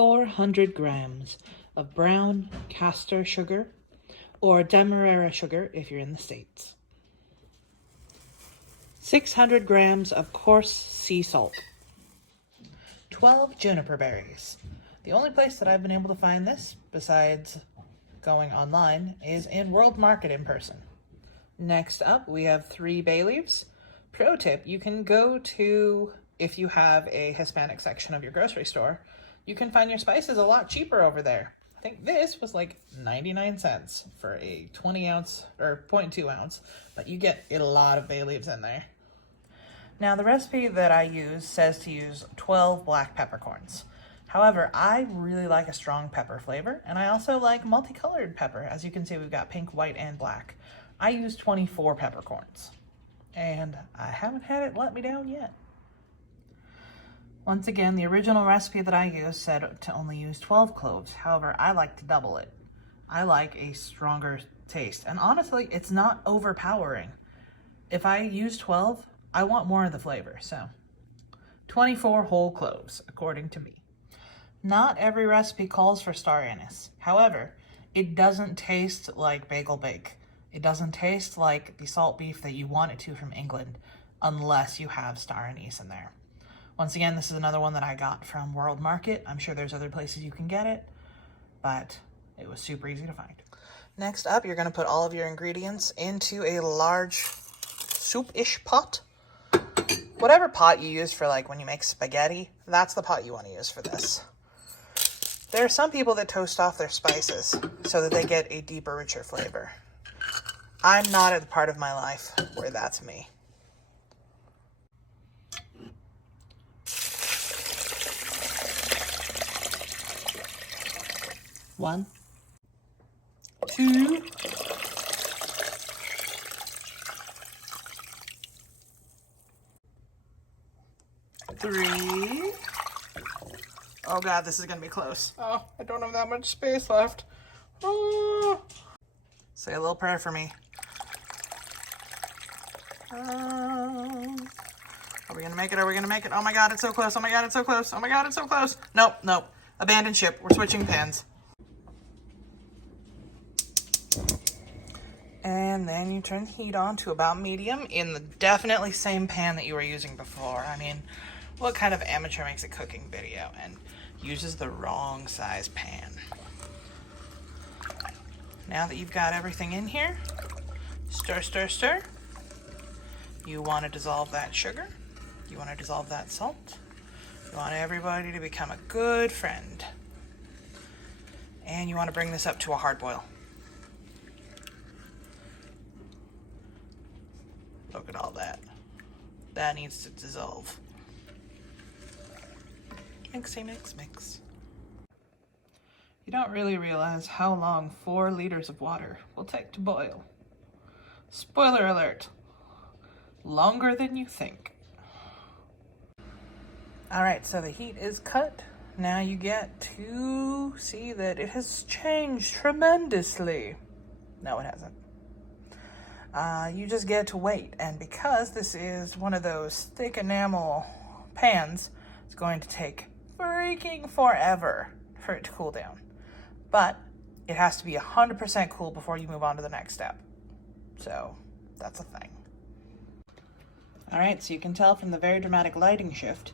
400 grams of brown castor sugar, or demerara sugar if you're in the States. 600 grams of coarse sea salt. 12 juniper berries. The only place that I've been able to find this, besides going online, is in World Market in person. Next up, we have 3 bay leaves. Pro tip, you can go to, if you have a Hispanic section of your grocery store, you can find your spices a lot cheaper over there. I think this was like 99 cents for a 20 ounce or 0.2 ounce, but you get a lot of bay leaves in there. Now the recipe that I use says to use 12 black peppercorns. However, I really like a strong pepper flavor, and I also like multicolored pepper. As you can see, we've got pink, white, and black. I use 24 peppercorns, and I haven't had it let me down yet. Once again, the original recipe that I used said to only use 12 cloves. However, I like to double it. I like a stronger taste, and honestly, it's not overpowering. If I use 12, I want more of the flavor, so 24 whole cloves, according to me. Not every recipe calls for star anise. However, it doesn't taste like Beigel bake. It doesn't taste like the salt beef that you want it to from England unless you have star anise in there. Once again, this is another one that I got from World Market. I'm sure there's other places you can get it, but it was super easy to find. Next up, you're gonna put all of your ingredients into a large soup-ish pot. Whatever pot you use for like when you make spaghetti, that's the pot you wanna use for this. There are some people that toast off their spices so that they get a deeper, richer flavor. I'm not at the part of my life where that's me. One, 2, 3. Oh God, this is gonna be close. Oh, I don't have that much space left. Oh. Say a little prayer for me. Are we gonna make it? Are we gonna make it? Oh my God, it's so close. Oh my God, it's so close. Oh my God, it's so close. Nope, nope. Abandon ship. We're switching pans. And then you turn the heat on to about medium in the definitely same pan that you were using before. I mean, what kind of amateur makes a cooking video and uses the wrong size pan? Now that you've got everything in here, stir, stir, stir. You want to dissolve that sugar. You want to dissolve that salt. You want everybody to become a good friend. And you want to bring this up to a hard boil. Look at all that. That needs to dissolve. Mixy, mix, mix. You don't really realize how long 4 liters of water will take to boil. Spoiler alert. Longer than you think. All right, so the heat is cut. Now you get to see that it has changed tremendously. No, it hasn't. You just get to wait, and because this is one of those thick enamel pans, it's going to take freaking forever for it to cool down. But it has to be 100% cool before you move on to the next step. So that's a thing. All right, so you can tell from the very dramatic lighting shift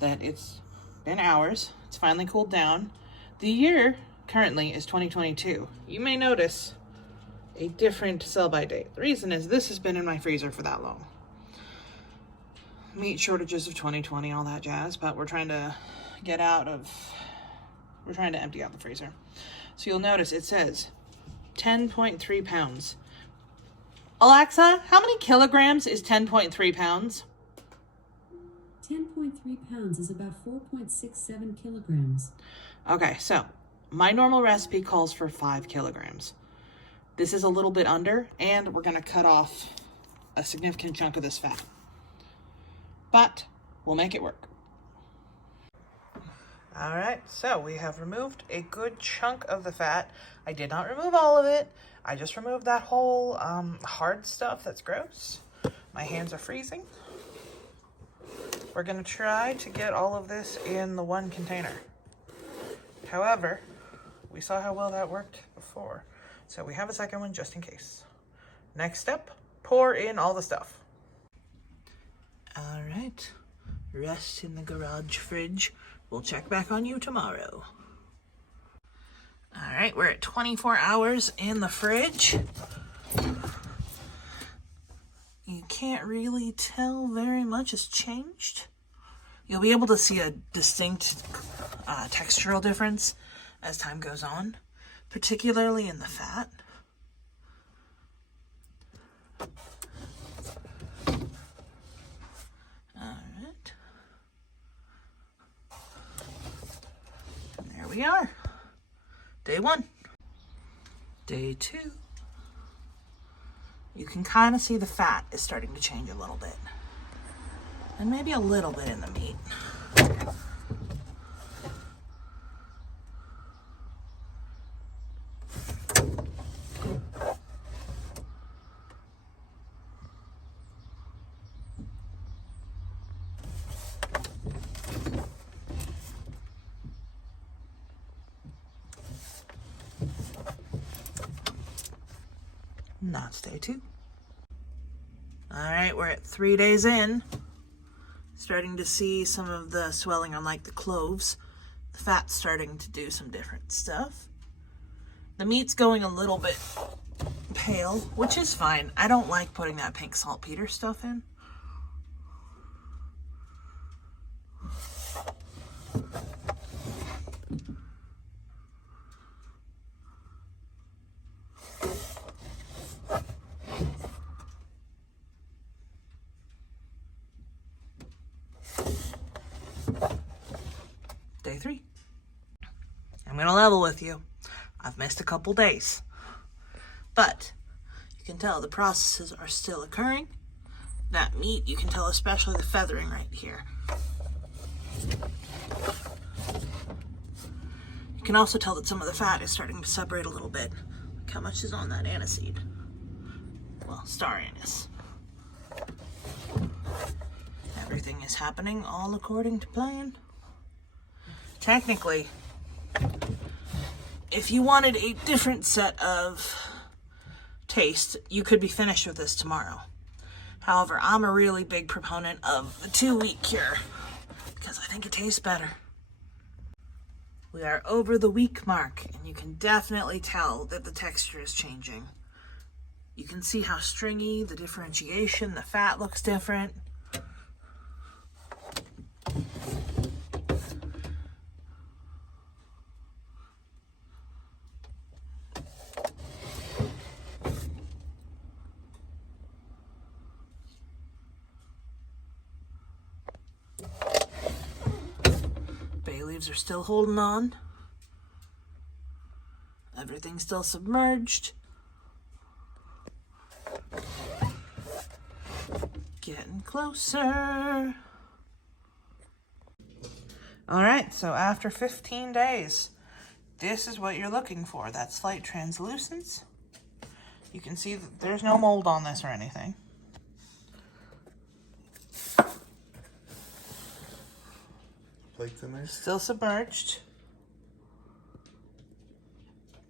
that it's been hours. It's finally cooled down. The year currently is 2022. You may notice a different sell-by date. The reason is this has been in my freezer for that long. Meat shortages of 2020, all that jazz, but we're trying to empty out the freezer. So you'll notice it says 10.3 pounds. Alexa, how many kilograms is 10.3 pounds? 10.3 pounds is about 4.67 kilograms. Okay, so my normal recipe calls for 5 kilograms. This is a little bit under, and we're gonna cut off a significant chunk of this fat. But we'll make it work. All right, so we have removed a good chunk of the fat. I did not remove all of it. I just removed that whole hard stuff that's gross. My hands are freezing. We're gonna try to get all of this in the one container. However, we saw how well that worked before, so we have a second one just in case. Next step, pour in all the stuff. All right, rest in the garage fridge. We'll check back on you tomorrow. All right, we're at 24 hours in the fridge. You can't really tell very much has changed. You'll be able to see a distinct textural difference as time goes on, particularly in the fat. Alright. There we are. Day 1. Day 2. You can kind of see the fat is starting to change a little bit. And maybe a little bit in the meat. That's day 2. All right, we're at 3 days in. Starting to see some of the swelling on like the cloves. The fat's starting to do some different stuff. The meat's going a little bit pale, which is fine. I don't like putting that pink saltpeter stuff in. Day 3. I'm gonna level with you. I've missed a couple days, but you can tell the processes are still occurring. That meat, you can tell, especially the feathering right here. You can also tell that some of the fat is starting to separate a little bit. Look how much is on that aniseed. Well, star anise. Everything is happening all according to plan. Technically, if you wanted a different set of taste, you could be finished with this tomorrow. However, I'm a really big proponent of the 2-week cure because I think it tastes better. We are over the week mark, and you can definitely tell that the texture is changing. You can see how stringy, the differentiation, the fat looks different. Bay leaves are still holding on. Everything's still submerged. Getting closer. All right, so after 15 days, this is what you're looking for. That slight translucence. You can see that there's no mold on this or anything. Plates in there. Still submerged.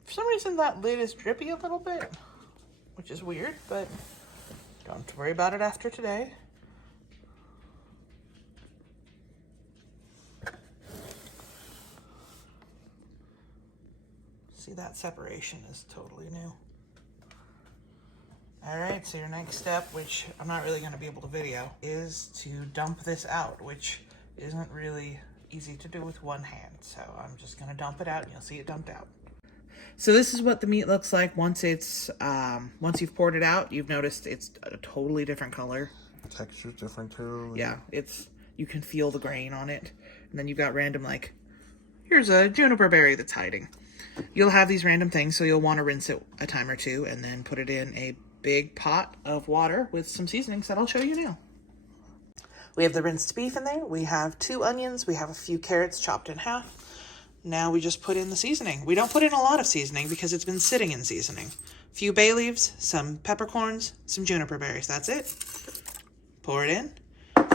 For some reason that lid is drippy a little bit, which is weird, but don't have to worry about it after today. See, that separation is totally new. All right, so your next step, which I'm not really going to be able to video, is to dump this out, which isn't really easy to do with one hand. So I'm just going to dump it out and you'll see it dumped out. So this is what the meat looks like once it's once you've poured it out. You've noticed it's a totally different color. Texture's different too. Yeah, you can feel the grain on it. And then you've got random, like, here's a juniper berry that's hiding. You'll have these random things, so you'll want to rinse it a time or two and then put it in a big pot of water with some seasonings that I'll show you now. We have the rinsed beef in there. We have 2 onions. We have a few carrots chopped in half. Now we just put in the seasoning. We don't put in a lot of seasoning because it's been sitting in seasoning. A few bay leaves, some peppercorns, some juniper berries. That's it. Pour it in.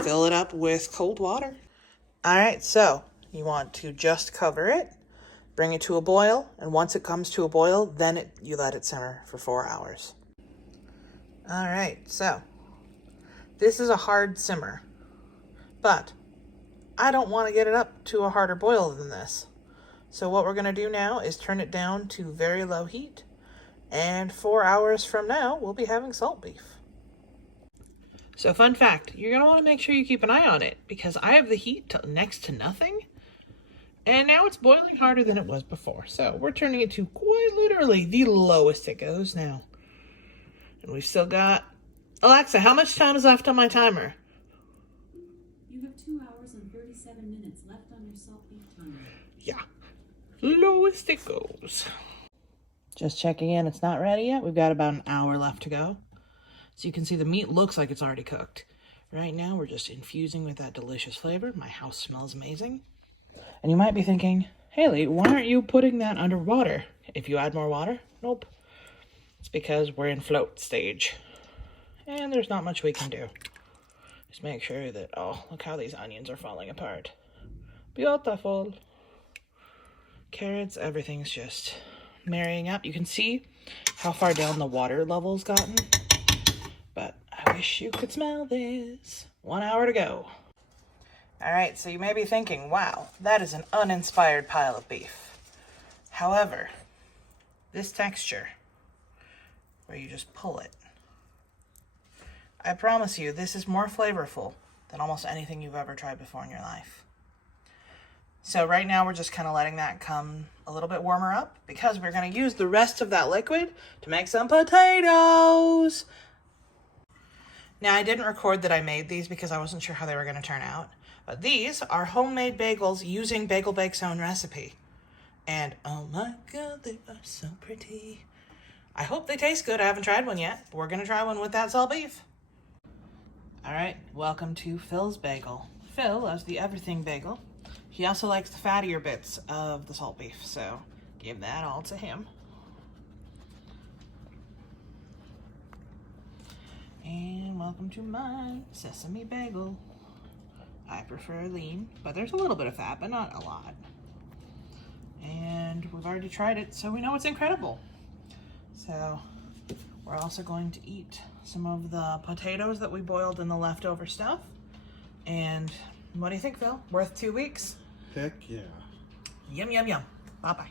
Fill it up with cold water. All right, so you want to just cover it Bring it to a boil, and once it comes to a boil, then you let it simmer for 4 hours. All right, so this is a hard simmer, but I don't want to get it up to a harder boil than this. So what we're going to do now is turn it down to very low heat, and 4 hours from now, we'll be having salt beef. So fun fact, you're going to want to make sure you keep an eye on it, because I have the heat to next to nothing, and now it's boiling harder than it was before. So we're turning it to quite literally the lowest it goes now. And we've still got... Alexa, how much time is left on my timer? You have 2 hours and 37 minutes left on your salt beef timer. Yeah. Lowest it goes. Just checking in. It's not ready yet. We've got about an hour left to go. So you can see the meat looks like it's already cooked. Right now, we're just infusing with that delicious flavor. My house smells amazing. And you might be thinking, Haley, why aren't you putting that under water? If you add more water? Nope. It's because we're in float stage. And there's not much we can do. Just make sure that, oh, look how these onions are falling apart. Beautiful. Carrots, everything's just marrying up. You can see how far down the water level's gotten. But I wish you could smell this. 1 hour to go. All right, so you may be thinking, wow, that is an uninspired pile of beef. However, this texture, where you just pull it, I promise you, this is more flavorful than almost anything you've ever tried before in your life. So right now, we're just kind of letting that come a little bit warmer up, because we're going to use the rest of that liquid to make some potatoes. Now, I didn't record that I made these because I wasn't sure how they were going to turn out. But these are homemade bagels using Bagel Bake's own recipe. And oh my God, they are so pretty. I hope they taste good. I haven't tried one yet, but we're going to try one with that salt beef. All right, welcome to Phil's Bagel. Phil loves the everything bagel. He also likes the fattier bits of the salt beef, so give that all to him. And welcome to my sesame bagel. I prefer lean, but there's a little bit of fat, but not a lot. And we've already tried it, so we know it's incredible. So we're also going to eat some of the potatoes that we boiled in the leftover stuff. And what do you think, Phil? Worth 2 weeks? Heck yeah. Yum, yum, yum. Bye-bye.